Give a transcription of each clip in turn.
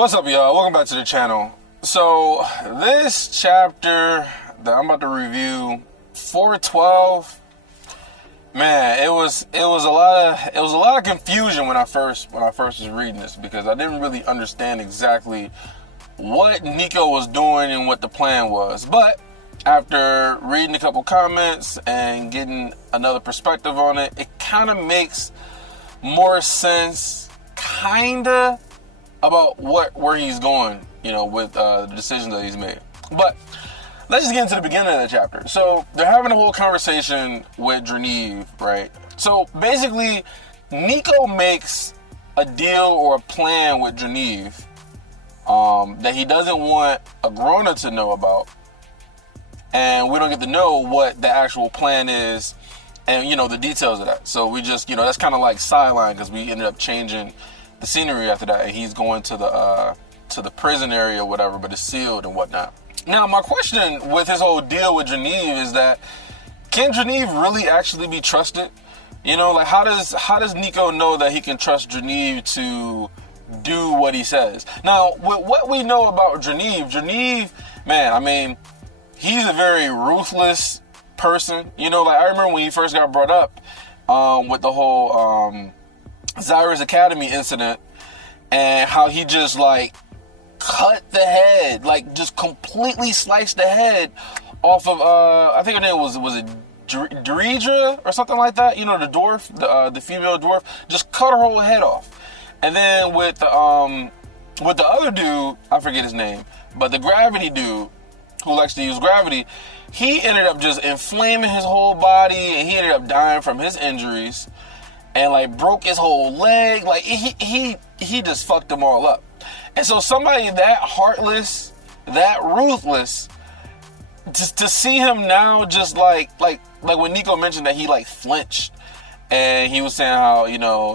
What's up, y'all? Welcome back to the channel. So this chapter that I'm about to review, 412, man, it was a lot of confusion when I first was reading this, because I didn't really understand exactly what Nico was doing and what the plan was. But after reading a couple comments and getting another perspective on it, it kind of makes more sense, kinda, about where he's going, with the decisions that he's made. But let's just get into the beginning of the chapter. So they're having a whole conversation with Draneeve, right? So basically, Nico makes a deal or a plan with Draneeve that he doesn't want Agrona to know about, and we don't get to know what the actual plan is and the details of that. So we just that's kind of like sideline, because we ended up changing the scenery after that, and he's going to the prison area or whatever, but it's sealed and whatnot. Now, my question with his whole deal with Draneeve is that, can Draneeve really actually be trusted? Like, how does Nico know that he can trust Draneeve to do what he says? Now, with what we know about Draneeve, man, I mean, he's a very ruthless person. Like, I remember when he first got brought up with the whole Zyrus Academy incident, and how he just like cut the head, like just completely sliced the head off of I think her name was it Deirdre or something like that, the dwarf, the female dwarf, just cut her whole head off. And then with the other dude, I forget his name, but the gravity dude who likes to use gravity, he ended up just inflaming his whole body, and he ended up dying from his injuries, and like broke his whole leg. Like he just fucked them all up. And so somebody that heartless, that ruthless, just to see him now, just like when Nico mentioned that he like flinched, and he was saying how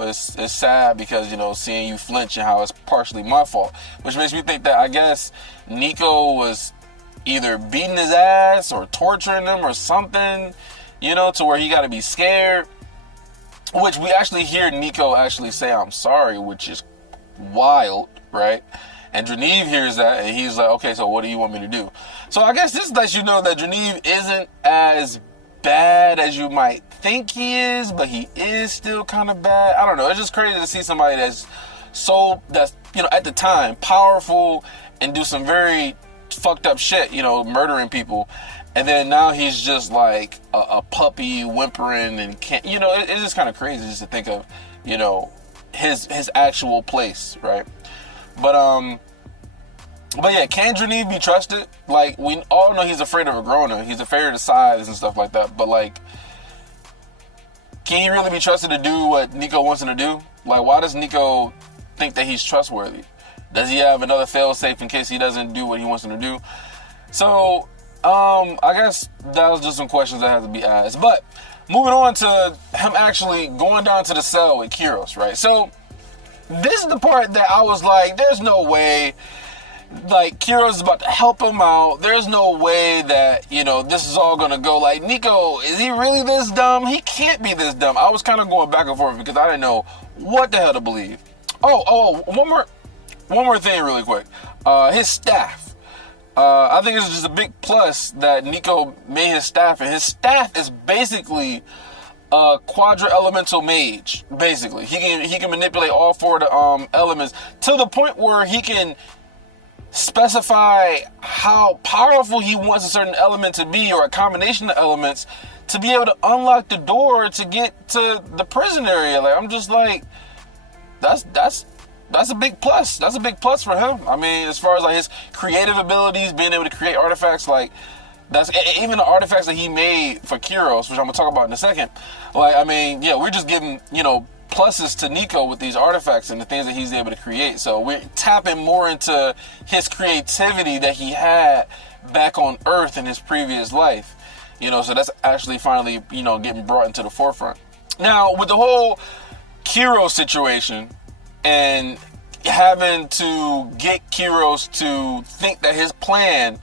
it's sad because seeing you flinch and how it's partially my fault, which makes me think that I guess Nico was either beating his ass or torturing him or something, to where he got to be scared. Which we actually hear Nico actually say, "I'm sorry," which is wild, right? And Draneeve hears that, and he's like, "Okay, so what do you want me to do?" So I guess this lets you know that Draneeve isn't as bad as you might think he is, but he is still kind of bad. I don't know. It's just crazy to see somebody that's at the time powerful and do some very fucked up shit, murdering people. And then now he's just like a puppy whimpering and can't, it's just kind of crazy just to think of, his actual place, right? But yeah, can Draneeve be trusted? Like, we all know he's afraid of Agrona. He's afraid of the size and stuff like that. But like, can he really be trusted to do what Nico wants him to do? Like, why does Nico think that he's trustworthy? Does he have another fail-safe in case he doesn't do what he wants him to do? So I guess that was just some questions that had to be asked. But moving on to him actually going down to the cell with Kiros, right? So this is the part that I was like, there's no way, like, Kiros is about to help him out. There's no way that, this is all going to go. Like, Nico, is he really this dumb? He can't be this dumb. I was kind of going back and forth because I didn't know what the hell to believe. One more thing really quick. His staff. I think it's just a big plus that Nico made his staff, and his staff is basically a quadra-elemental mage. Basically, he can manipulate all four of the elements to the point where he can specify how powerful he wants a certain element to be, or a combination of elements, to be able to unlock the door to get to the prison area. Like, I'm just like, that's a big plus. That's a big plus for him. I mean, as far as like his creative abilities, being able to create artifacts, like that's even the artifacts that he made for Kiros, which I'm gonna talk about in a second. Like, I mean, yeah, we're just giving pluses to Nico with these artifacts and the things that he's able to create. So we're tapping more into his creativity that he had back on Earth in his previous life. So that's actually finally getting brought into the forefront. Now with the whole Kiros situation, and having to get Kiros to think that his plan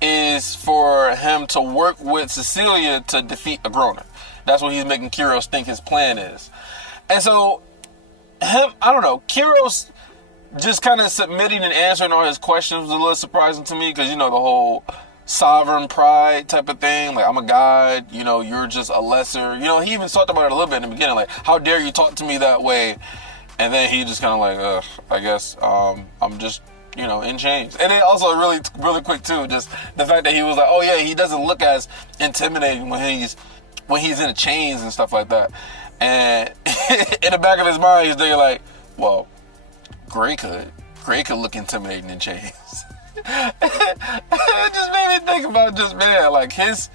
is for him to work with Cecilia to defeat Agrona. That's what he's making Kiros think his plan is. And so, I don't know, Kiros just kind of submitting and answering all his questions was a little surprising to me, because, you know, the whole sovereign pride type of thing, like, I'm a god, you know, you're just a lesser, you know, he even talked about it a little bit in the beginning, like, how dare you talk to me that way, and then he just kind of like, I guess, I'm just, you know, in chains. And then also really quick too, just the fact that he was like, oh yeah, he doesn't look as intimidating when he's in the chains and stuff like that. And in the back of his mind, he's thinking like, well, Gray could look intimidating in chains. It just made me think about just, man, like his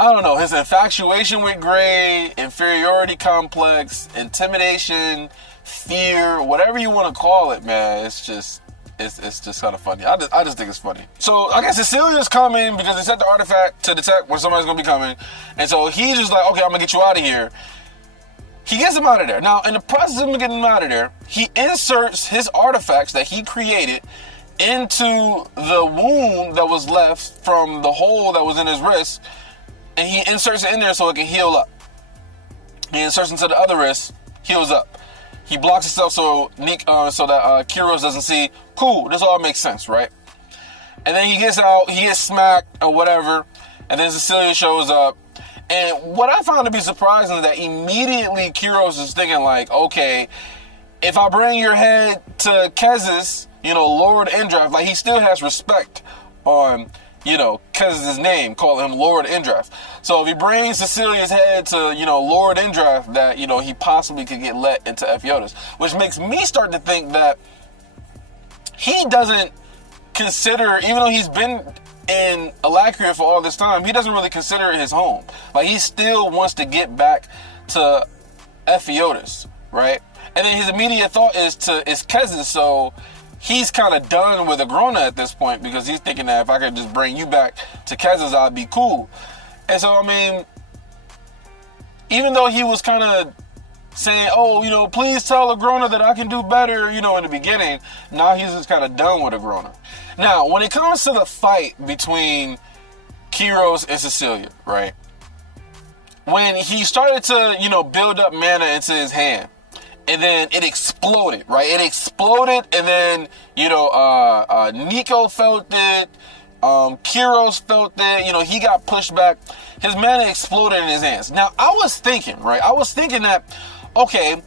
infatuation with Gray, inferiority complex, intimidation, fear, whatever you want to call it, man. It's just kind of funny. I just think it's funny. So I guess Cecilia's coming because they set the artifact to detect when somebody's gonna be coming, and so he's just like, okay, I'm gonna get you out of here. He gets him out of there. Now, in the process of him getting him out of there, he inserts his artifacts that he created into the wound that was left from the hole that was in his wrist, and he inserts it in there so it can heal up. He inserts into the other wrist, heals up. He blocks himself so that Kiros doesn't see. Cool, this all makes sense, right? And then he gets out, he gets smacked or whatever, and then Cecilia shows up. And what I found to be surprising is that immediately Kiros is thinking like, okay, if I bring your head to Kez's, you know, Lord Indrath, like he still has respect on, you know, Kez's name, call him Lord Indrath. So if he brings Cecilia's head to, you know, Lord Indrath, that, you know, he possibly could get let into Epheotis, which makes me start to think that he doesn't consider, even though he's been in Alacria for all this time, he doesn't really consider it his home. Like, he still wants to get back to Epheotis, right? And then his immediate thought is Kez's, so he's kind of done with Agrona at this point, because he's thinking that if I could just bring you back to Kez's, I'd be cool. And so, I mean, even though he was kind of saying, oh, you know, please tell Agrona that I can do better, you know, in the beginning, now he's just kind of done with Agrona. Now, when it comes to the fight between Kiros and Cecilia, right? When he started to, you know, build up mana into his hand, and then it exploded, right? It exploded, and then, you know, Nico felt it, Kiros felt it, you know, he got pushed back. His mana exploded in his hands. Now, I was thinking that, okay,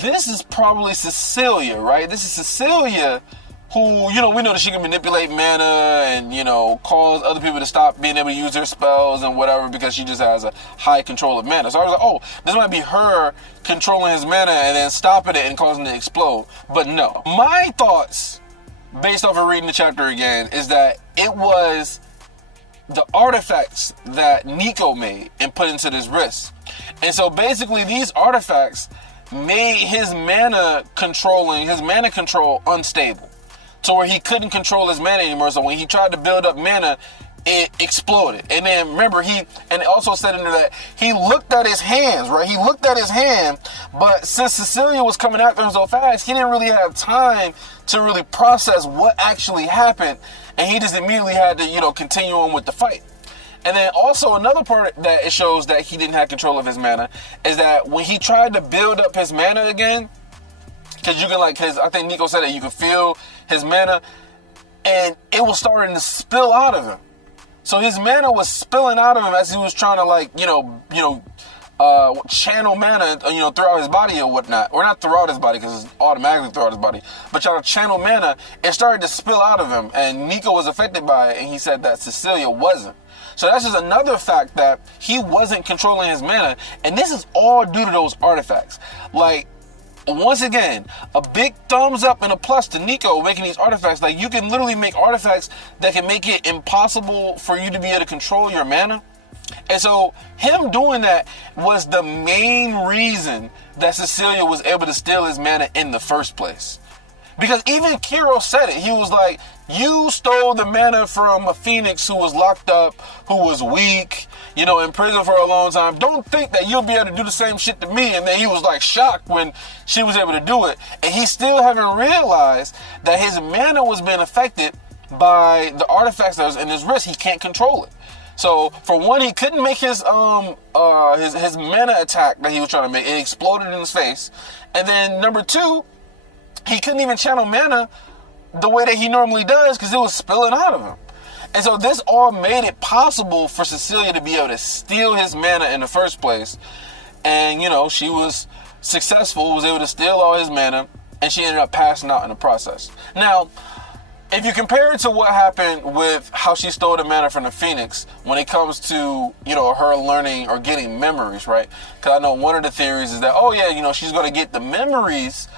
this is probably Cecilia, right? This is Cecilia who, you know, we know that she can manipulate mana and, you know, cause other people to stop being able to use their spells and whatever, because she just has a high control of mana. So I was like, oh, this might be her controlling his mana and then stopping it and causing it to explode. But no. My thoughts, based off of reading the chapter again, is that it was the artifacts that Nico made and put into his wrist. And so basically these artifacts made his mana control unstable, to where he couldn't control his mana anymore. So when he tried to build up mana, it exploded. And then remember, and it also said in there that he looked at his hands, right? He looked at his hand, but since Cecilia was coming after him so fast, he didn't really have time to really process what actually happened, and he just immediately had to, you know, continue on with the fight. And then also another part that it shows that he didn't have control of his mana is that when he tried to build up his mana again, because you can, like, I think Nico said that you can feel his mana, and it was starting to spill out of him. So his mana was spilling out of him as he was trying to, like, channel mana, you know, throughout his body or whatnot. Or not throughout his body, because it's automatically throughout his body. But trying to channel mana, it started to spill out of him. And Nico was affected by it, and he said that Cecilia wasn't. So that's just another fact that he wasn't controlling his mana. And this is all due to those artifacts. Like, once again, a big thumbs up and a plus to Nico making these artifacts. Like, you can literally make artifacts that can make it impossible for you to be able to control your mana. And so him doing that was the main reason that Cecilia was able to steal his mana in the first place. Because even Kiros said it. He was like, you stole the mana from a phoenix who was locked up, who was weak, you know, in prison for a long time. Don't think that you'll be able to do the same shit to me. And then he was like shocked when she was able to do it. And he still haven't realized that his mana was being affected by the artifacts that was in his wrist. He can't control it. So for one, he couldn't make his mana attack that he was trying to make. It exploded in his face. And then number two, he couldn't even channel mana the way that he normally does because it was spilling out of him. And so this all made it possible for Cecilia to be able to steal his mana in the first place. And, you know, she was successful, was able to steal all his mana, and she ended up passing out in the process. Now, if you compare it to what happened with how she stole the mana from the Phoenix when it comes to, you know, her learning or getting memories, right? Because I know one of the theories is that, oh yeah, you know, she's going to get the memories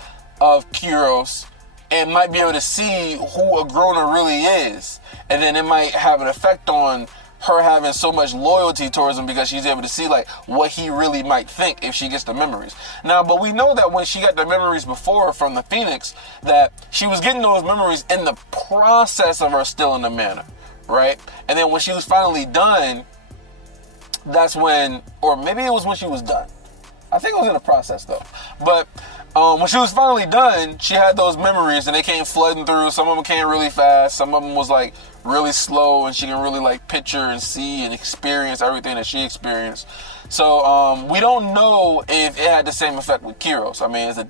of Kiros and might be able to see who Agrona really is. And then it might have an effect on her having so much loyalty towards him because she's able to see like what he really might think if she gets the memories. Now, but we know that when she got the memories before from the Phoenix, that she was getting those memories in the process of her stealing the mana, right? And then when she was finally done, that's when, or maybe it was when she was done. I think it was in the process though. But when she was finally done, she had those memories and they came flooding through. Some of them came really fast. Some of them was like really slow and she can really like picture and see and experience everything that she experienced. So we don't know if it had the same effect with Kiros. I mean, it's a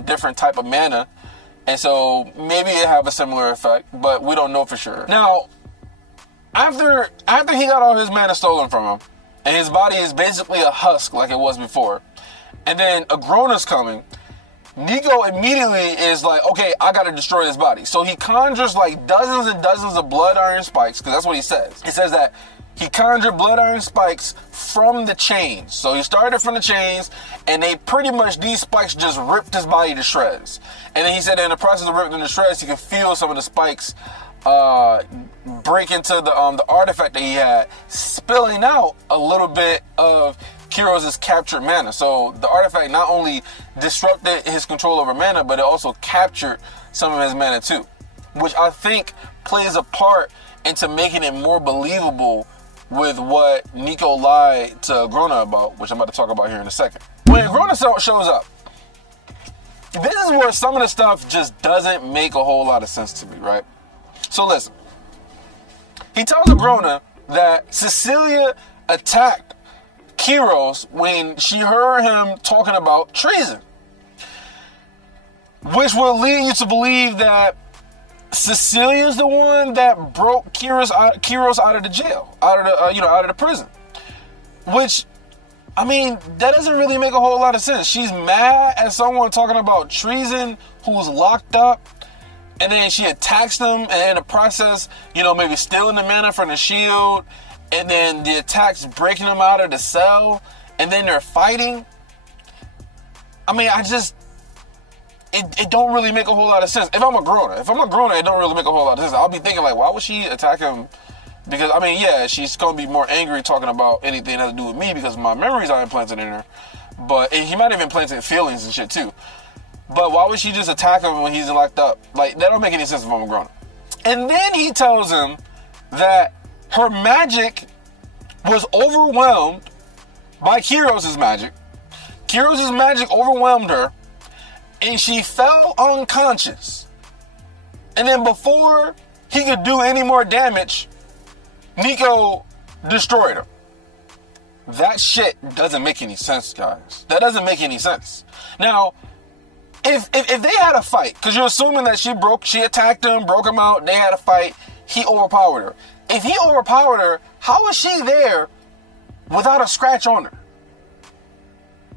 different type of mana. And so maybe it have a similar effect, but we don't know for sure. Now, after he got all his mana stolen from him, and his body is basically a husk like it was before, and then Agrona's coming, Nico immediately is like, okay, I gotta destroy this body. So he conjures like dozens and dozens of blood iron spikes, because that's what he says. He says that he conjured blood iron spikes from the chains. So he started from the chains, and they pretty much, these spikes just ripped his body to shreds. And then he said that in the process of ripping them to shreds, he could feel some of the spikes break into the artifact that he had, spilling out a little bit of Kiros' captured mana. So the artifact not only disrupted his control over mana, but it also captured some of his mana too, which I think plays a part into making it more believable with what Nico lied to Agrona about, which I'm about to talk about here in a second. When Agrona shows up, this is where some of the stuff just doesn't make a whole lot of sense to me, right? So listen, he tells Agrona that Cecilia attacked Kiros when she heard him talking about treason, which will lead you to believe that Cecilia's the one that broke Kiros out of the jail, out of the prison. Which, I mean, that doesn't really make a whole lot of sense. She's mad at someone talking about treason who's locked up, and then she attacks them, and in the process, you know, maybe stealing the mana from the shield, and then the attacks breaking them out of the cell, and then they're fighting. I mean, it don't really make a whole lot of sense. If I'm a Agrona, it don't really make a whole lot of sense. I'll be thinking like, why would she attack him? Because, I mean, yeah, she's going to be more angry talking about anything that has to do with me because my memories are implanted in her. But he might have implanted feelings and shit too. But why would she just attack him when he's locked up? Like, that don't make any sense if I'm a Agrona. And then he tells him that her magic was overwhelmed by Kiros' magic. Kiros' magic overwhelmed her, and she fell unconscious. And then before he could do any more damage, Nico destroyed her. That shit doesn't make any sense, guys. That doesn't make any sense. Now, if they had a fight, because you're assuming that she attacked him, broke him out, they had a fight, he overpowered her. If he overpowered her, how was she there without a scratch on her?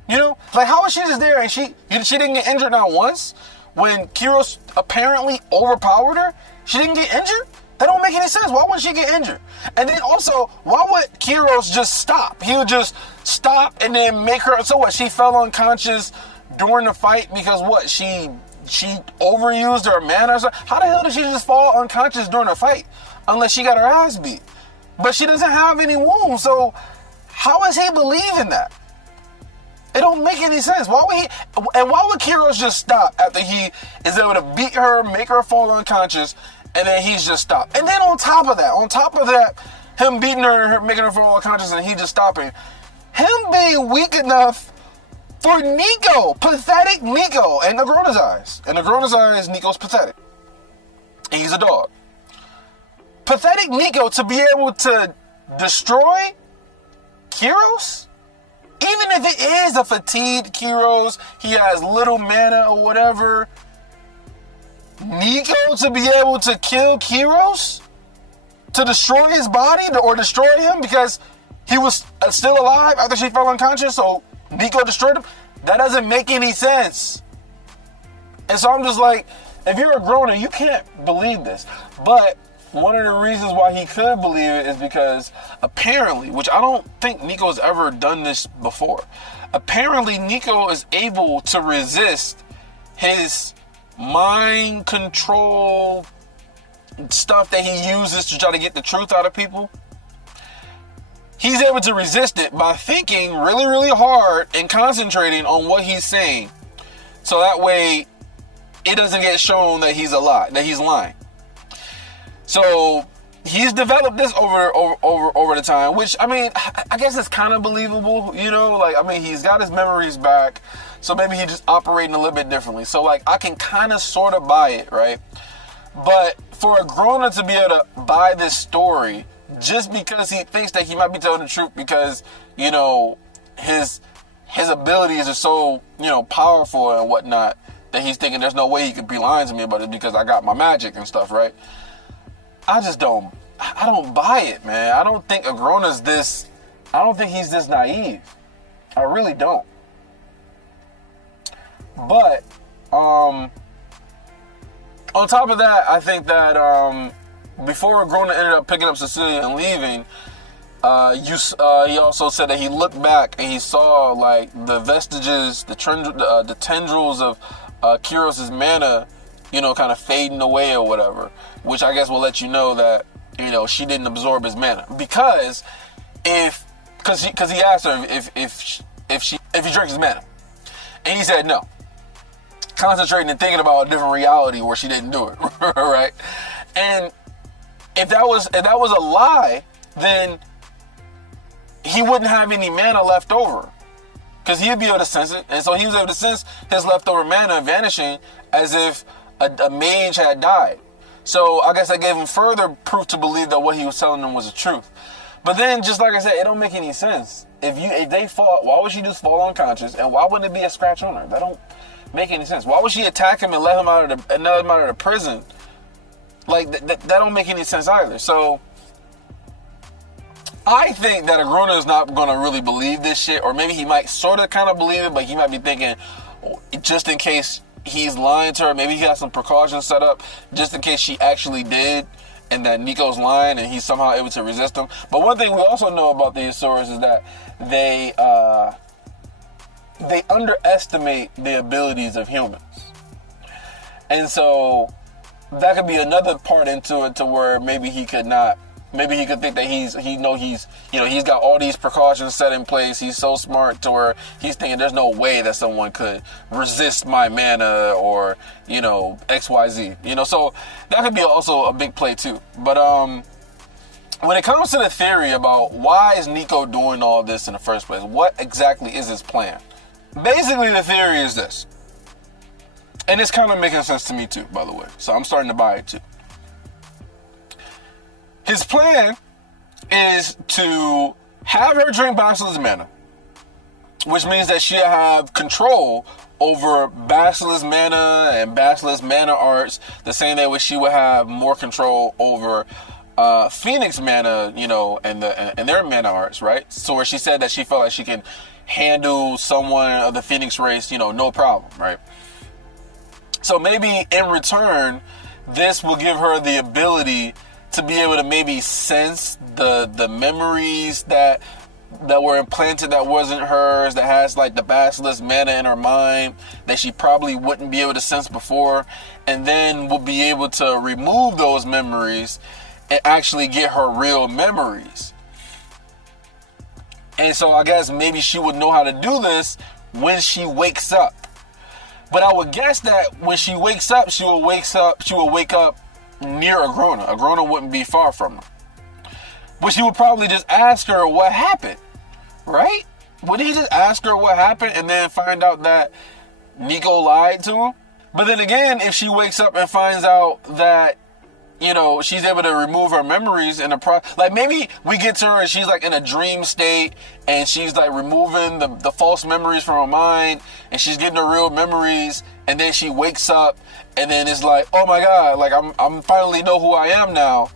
You know, like, how was she just there and she didn't get injured not once? When Kiros apparently overpowered her, she didn't get injured? That don't make any sense. Why would she get injured? And then also, why would Kiros just stop? He would just stop and then make her, so what, she fell unconscious during the fight because what, she overused her mana or something? How the hell did she just fall unconscious during a fight? Unless she got her ass beat. But she doesn't have any wounds, so how is he believing that? It don't make any sense. Why would Kiros just stop after he is able to beat her, make her fall unconscious, and then he's just stopped? And then on top of that, him beating her, making her fall unconscious, and he just stopping, him being weak enough for Nico, pathetic Nico, in Agrona's eyes. In Agrona's eyes, Nico's pathetic. He's a dog. Pathetic Nico to be able to destroy Kiros? Even if it is a fatigued Kiros. He has little mana or whatever. Nico to be able to kill Kiros? To destroy his body or destroy him because he was still alive after she fell unconscious, so Nico destroyed him? That doesn't make any sense. And so I'm just like, if you're a grown-up, you can't believe this. But one of the reasons why he could believe it is because apparently, which I don't think Nico's ever done this before, apparently Nico is able to resist his mind control stuff that he uses to try to get the truth out of people. He's able to resist it by thinking really, really hard and concentrating on what he's saying. So that way it doesn't get shown that he's a lie, that he's lying. So he's developed this over the time, which, I mean, I guess it's kind of believable, you know? Like, I mean, he's got his memories back, so maybe he's just operating a little bit differently. So, like, I can kind of sort of buy it, right? But for a grown-up to be able to buy this story just because he thinks that he might be telling the truth because, you know, his abilities are so, you know, powerful and whatnot, that he's thinking there's no way he could be lying to me about it because I got my magic and stuff, right? I don't buy it, man. I don't think a grown-up's this, I don't think he's this naive. I really don't. But, on top of that, I think that, before Grona ended up picking up Cecilia and leaving, he also said that he looked back and he saw, like, the vestiges, the tendrils of Kiros' mana, you know, kind of fading away or whatever, which I guess will let you know that, you know, she didn't absorb his mana. Because he asked her if she drinks his mana, and he said no, concentrating and thinking about a different reality where she didn't do it, right? And if that was a lie, then he wouldn't have any mana left over, because he'd be able to sense it, and so he was able to sense his leftover mana vanishing as if a mage had died. So I guess that gave him further proof to believe that what he was telling them was the truth. But then, just like I said, it don't make any sense. If they fall, why would she just fall unconscious, and why wouldn't it be a scratch on her? That don't make any sense. Why would she attack him and let him out of the prison? Like that don't make any sense either. So I think that a grown-up is not going to really believe this shit, or maybe he might sort of kind of believe it, but he might be thinking, just in case he's lying to her, maybe he has some precautions set up just in case she actually did, and that Nico's lying and he's somehow able to resist him. But one thing we also know about the Asuras is that they underestimate the abilities of humans. And so that could be another part into it, to where maybe he could think that he's got all these precautions set in place. He's so smart to where he's thinking there's no way that someone could resist my mana, or, you know, XYZ. You know, so that could be also a big play too. But when it comes to the theory about why is Nico doing all this in the first place, what exactly is his plan? Basically, the theory is this. And it's kind of making sense to me too, by the way. So I'm starting to buy it too. His plan is to have her drink Basilisk's mana, which means that she'll have control over Basilisk's mana and Basilisk's mana arts, the same way she would have more control over Phoenix mana, you know, and their mana arts, right? So where she said that she felt like she can handle someone of the Phoenix race, you know, no problem, right? So maybe in return, this will give her the ability to be able to maybe sense the memories that were implanted that wasn't hers, that has like the basilisk mana in her mind that she probably wouldn't be able to sense before, and then will be able to remove those memories and actually get her real memories. And so I guess maybe she would know how to do this when she wakes up. But I would guess that when she wakes up, she will wake up near Agrona. Agrona wouldn't be far from her. But she would probably just ask her what happened, right? Would he just ask her what happened and then find out that Nico lied to him? But then again, if she wakes up and finds out that you know, she's able to remove her memories in the like maybe we get to her and she's like in a dream state and she's like removing the false memories from her mind and she's getting her real memories, and then she wakes up and then it's like, oh my God, like I'm finally know who I am now.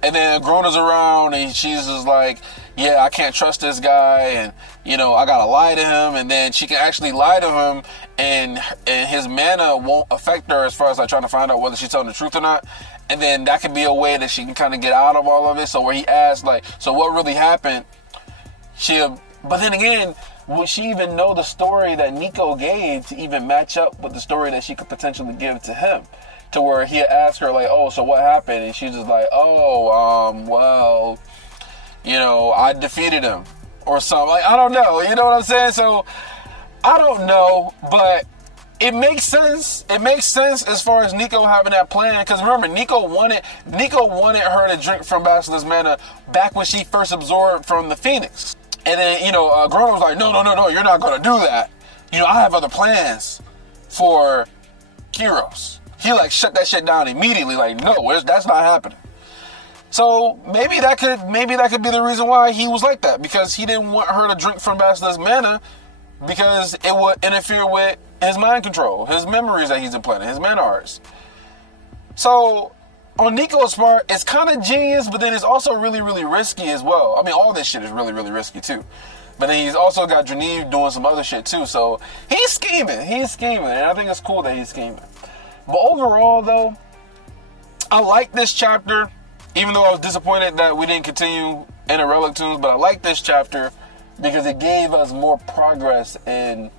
And then Grona's around and she's just like, yeah, I can't trust this guy, and you know, I gotta lie to him. And then she can actually lie to him, and his mana won't affect her as far as like trying to find out whether she's telling the truth or not. And then that could be a way that she can kind of get out of all of it. So where he asks like, so what really happened? But then again, would she even know the story that Nico gave to even match up with the story that she could potentially give to him? To where he'd ask her like, oh, so what happened? And she's just like, oh, well, you know, I defeated him or something. Like, I don't know. You know what I'm saying? So I don't know, but it makes sense. It makes sense as far as Nico having that plan. Because remember, Nico wanted her to drink from Basilisk's mana back when she first absorbed from the Phoenix. And then, you know, Grona was like, no, you're not going to do that. You know, I have other plans for Kiros. He like shut that shit down immediately. Like, no, that's not happening. So maybe that could be the reason why he was like that, because he didn't want her to drink from Basilisk's mana because it would interfere with his mind control, his memories that he's implanting, his mana arts. So on Nico's part, it's kind of genius, but then it's also really, really risky as well. I mean, all this shit is really, really risky too. But then he's also got Draneeve doing some other shit too. So he's scheming, and I think it's cool that he's scheming. But overall, though, I like this chapter, even though I was disappointed that we didn't continue in the Relic Tombs. But I like this chapter because it gave us more progress in,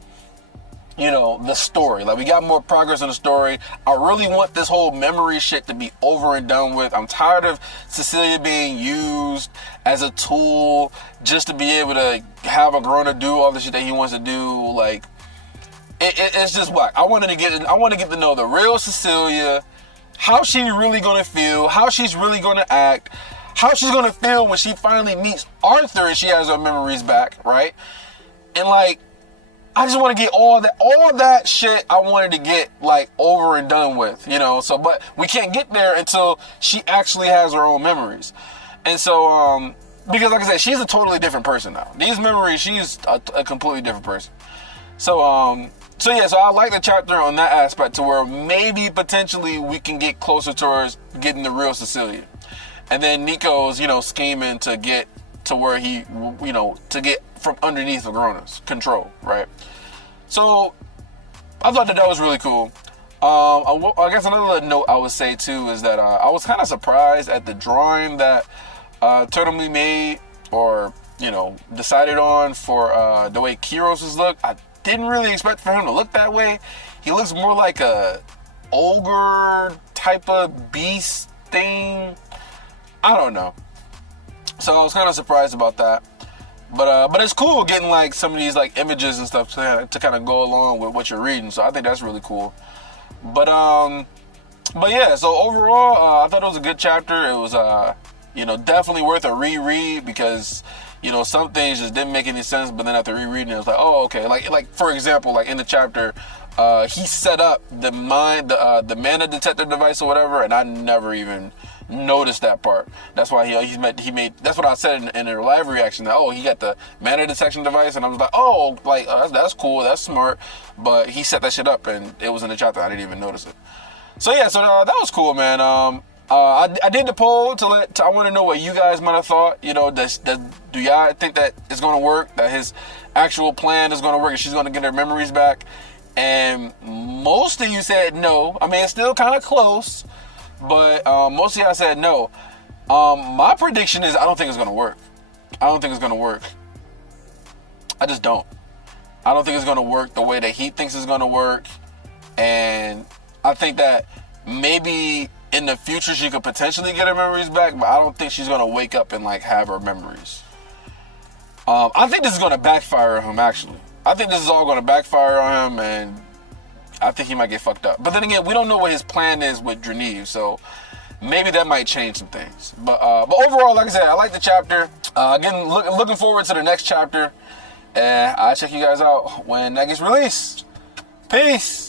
you know, the story. Like, we got more progress in the story. I really want this whole memory shit to be over and done with. I'm tired of Cecilia being used as a tool just to be able to have a Grona do all the shit that he wants to do. Like, it's just whack. I want to get to know the real Cecilia, how she's really gonna feel, how she's really gonna act, how she's gonna feel when she finally meets Arthur and she has her memories back, right? And like, I just want to get all that shit I wanted to get like over and done with, you know. So, but we can't get there until she actually has her own memories. And so, because like I said, she's a totally different person now. These memories, she's a completely different person. So yeah, so I like the chapter on that aspect, to where maybe potentially we can get closer towards getting the real Cecilia. And then Nico's, you know, scheming to get to where he, you know, to get from underneath the Grona's control, right? So I thought that was really cool. I guess another note I would say too is that I was kind of surprised at the drawing that Toteمی made, or, you know, decided on for the way Kiros' look. I didn't really expect for him to look that way. He looks more like a ogre type of beast thing. I don't know. So I was kind of surprised about that. But it's cool getting like some of these like images and stuff to kind of go along with what you're reading. So I think that's really cool. But yeah. So overall, I thought it was a good chapter. It was you know, definitely worth a reread, because, you know, some things just didn't make any sense, but then after rereading it, was like, oh, okay. Like for example, like in the chapter, he set up the mana detector device or whatever, and I never even noticed that part. That's why he made. That's what I said in a live reaction. That, oh, he got the mana detection device, and I was like, oh, like that's cool, that's smart. But he set that shit up, and it was in the chapter. I didn't even notice it. So yeah, so that was cool, man. I did the poll I want to know what you guys might have thought. You know, do y'all think that it's going to work? That his actual plan is going to work and she's going to get her memories back? And most of you said no. I mean, it's still kind of close, but most of y'all said no. My prediction is I don't think it's going to work. I don't think it's going to work. I just don't. I don't think it's going to work the way that he thinks it's going to work. And I think that maybe in the future she could potentially get her memories back, but I don't think she's going to wake up and like have her memories. I think this is going to backfire on him, actually. I think this is all going to backfire on him, and I think he might get fucked up. But then again, we don't know what his plan is with Draneeve, so maybe that might change some things. But overall, like I said, I like the chapter. Again, looking forward to the next chapter. And I'll check you guys out when that gets released. Peace.